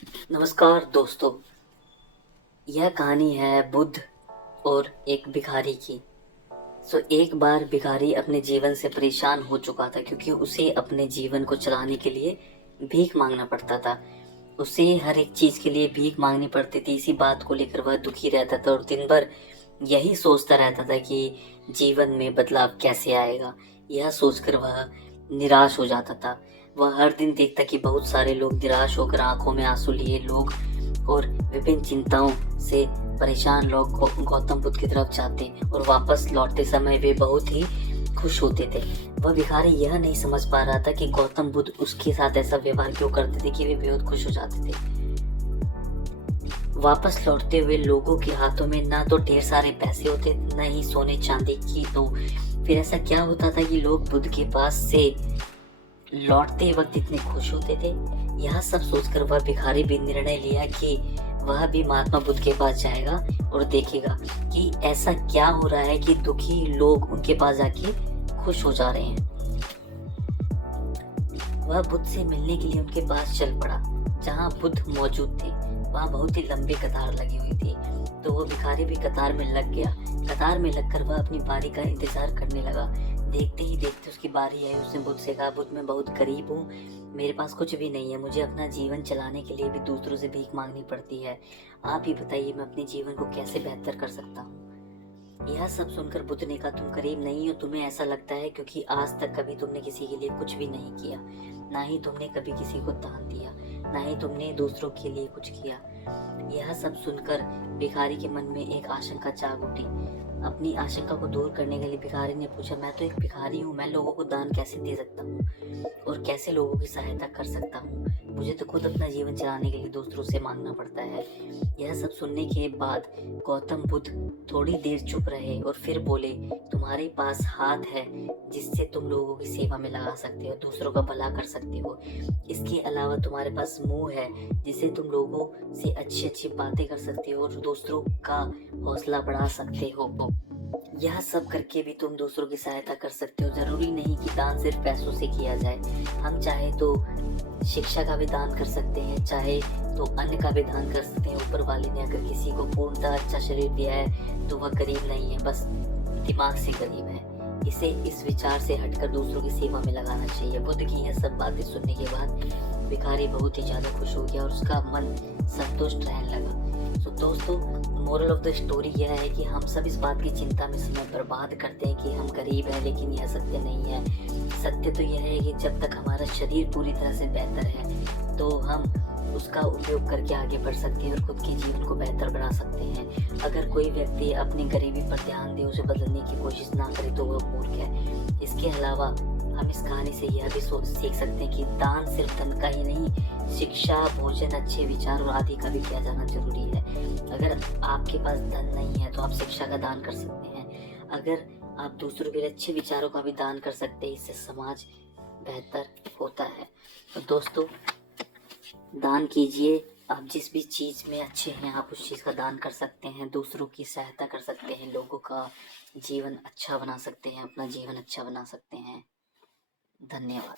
नमस्कार दोस्तों। यह कहानी है बुद्ध और एक भिखारी की। एक बार भिखारी अपने जीवन से परेशान हो चुका था क्योंकि उसे अपने जीवन को चलाने के लिए भीख मांगना पड़ता था। उसे हर एक चीज के लिए भीख मांगनी पड़ती थी। इसी बात को लेकर वह दुखी रहता था और दिन भर यही सोचता रहता था कि जीवन में बदलाव कैसे आएगा। यह सोचकर वह निराश हो जाता था। वह हर दिन देखता कि बहुत सारे लोग निराश होकर आंखों में आंसू लिए लोग और विभिन्न चिंताओं से परेशान लोग गौतम बुद्ध की तरफ जाते और वापस लौटते समय वे बहुत ही खुश होते थे। वह भिखारी यह नहीं समझ पा रहा था कि गौतम बुद्ध उसके साथ ऐसा व्यवहार क्यों करते थे कि वे बेहद खुश हो जाते थे। वापस लौटते हुए लोगों के हाथों में ना तो ढेर सारे पैसे होते, न ही सोने चांदी की। तो फिर ऐसा क्या होता था कि लोग बुद्ध के पास से लौटते वक्त इतने खुश होते थे। यह सब सोचकर वह भिखारी भी निर्णय लिया कि वह भी महात्मा बुद्ध के पास जाएगा और देखेगा कि ऐसा क्या हो रहा है कि दुखी लोग उनके पास जाके खुश हो जा रहे हैं। वह बुद्ध से मिलने के लिए उनके पास चल पड़ा। जहाँ बुद्ध मौजूद थे वहाँ बहुत ही लंबी कतार लगी हुई थी। तो वो भिखारी भी कतार में लग गया। कतार में लगकर वह अपनी बारी का इंतजार करने लगा। देखते ही देखते उसकी बारी आई। उसने बुद्ध से कहा, बुद्ध मैं बहुत गरीब हूँ, मेरे पास कुछ भी नहीं है, मुझे अपना जीवन चलाने के लिए भी दूसरों से भीख मांगनी पड़ती है। आप ही बताइए मैं अपने जीवन को कैसे बेहतर कर सकता हूँ। यह सब सुनकर बुद्ध ने कहा, तुम गरीब नहीं हो, तुम्हें ऐसा लगता है क्योंकि आज तक कभी तुमने किसी के लिए कुछ भी नहीं किया, ना ही तुमने कभी किसी को दान दिया, ना ही तुमने दूसरों के लिए कुछ किया। यह सब सुनकर भिखारी के मन में एक आशंका जाग उठी। अपनी आशंका को दूर करने के लिए भिखारी ने पूछा, मैं तो एक भिखारी हूँ, मैं लोगों को दान कैसे दे सकता हूँ और कैसे लोगों की सहायता कर सकता हूँ? मुझे तो खुद अपना जीवन चलाने के लिए दूसरों से मांगना पड़ता है। यह सब सुनने के बाद गौतम बुद्ध थोड़ी देर चुप रहे और फिर बोले, तुम्हारे पास हाथ है जिससे तुम लोगों की सेवा में लगा सकते हो, दूसरों का भला कर सकते हो। इसके अलावा तुम्हारे पास मुंह है जिससे तुम लोगों से अच्छी अच्छी बातें कर सकते हो और दूसरों का हौसला बढ़ा सकते हो। यह सब करके भी तुम दूसरों की सहायता कर सकते हो। जरूरी नहीं कि दान सिर्फ पैसों से किया जाए। हम चाहे तो शिक्षा का भी दान कर सकते हैं, चाहे तो अन्न का भी दान कर सकते हैं। ऊपर वाले ने अगर किसी को पूर्णतः अच्छा शरीर दिया है तो वह गरीब नहीं है, बस दिमाग से गरीब है। इसे इस विचार से हटकर दूसरों की सेवा में लगाना चाहिए। बुद्ध की यह सब बातें सुनने के बाद भिखारी बहुत ही ज्यादा खुश हो गया और उसका मन संतुष्ट रहने लगा। दोस्तों, मोरल ऑफ द स्टोरी यह है कि हम सब इस बात की चिंता में समय बर्बाद करते हैं कि हम गरीब हैं, लेकिन यह सत्य नहीं है। सत्य तो यह है कि जब तक हमारा शरीर पूरी तरह से बेहतर है तो हम उसका उपयोग करके आगे बढ़ सकते हैं और खुद के जीवन को बेहतर बना सकते हैं। अगर कोई व्यक्ति अपनी गरीबी पर ध्यान दे, उसे बदलने की कोशिश ना करे तो वह मूर्ख है। इसके अलावा हम इस कहानी से यह भी सीख सकते हैं कि दान सिर्फ धन का ही नहीं, शिक्षा, भोजन, अच्छे विचार और आदि का भी किया जाना जरूरी है। अगर आपके पास धन नहीं है तो आप शिक्षा का दान कर सकते हैं। अगर आप दूसरों के अच्छे विचारों का भी दान कर सकते हैं, इससे समाज बेहतर होता है। तो दोस्तों, दान कीजिए। आप जिस भी चीज़ में अच्छे हैं आप उस चीज़ का दान कर सकते हैं, दूसरों की सहायता कर सकते हैं, लोगों का जीवन अच्छा बना सकते हैं, अपना जीवन अच्छा बना सकते हैं। धन्यवाद।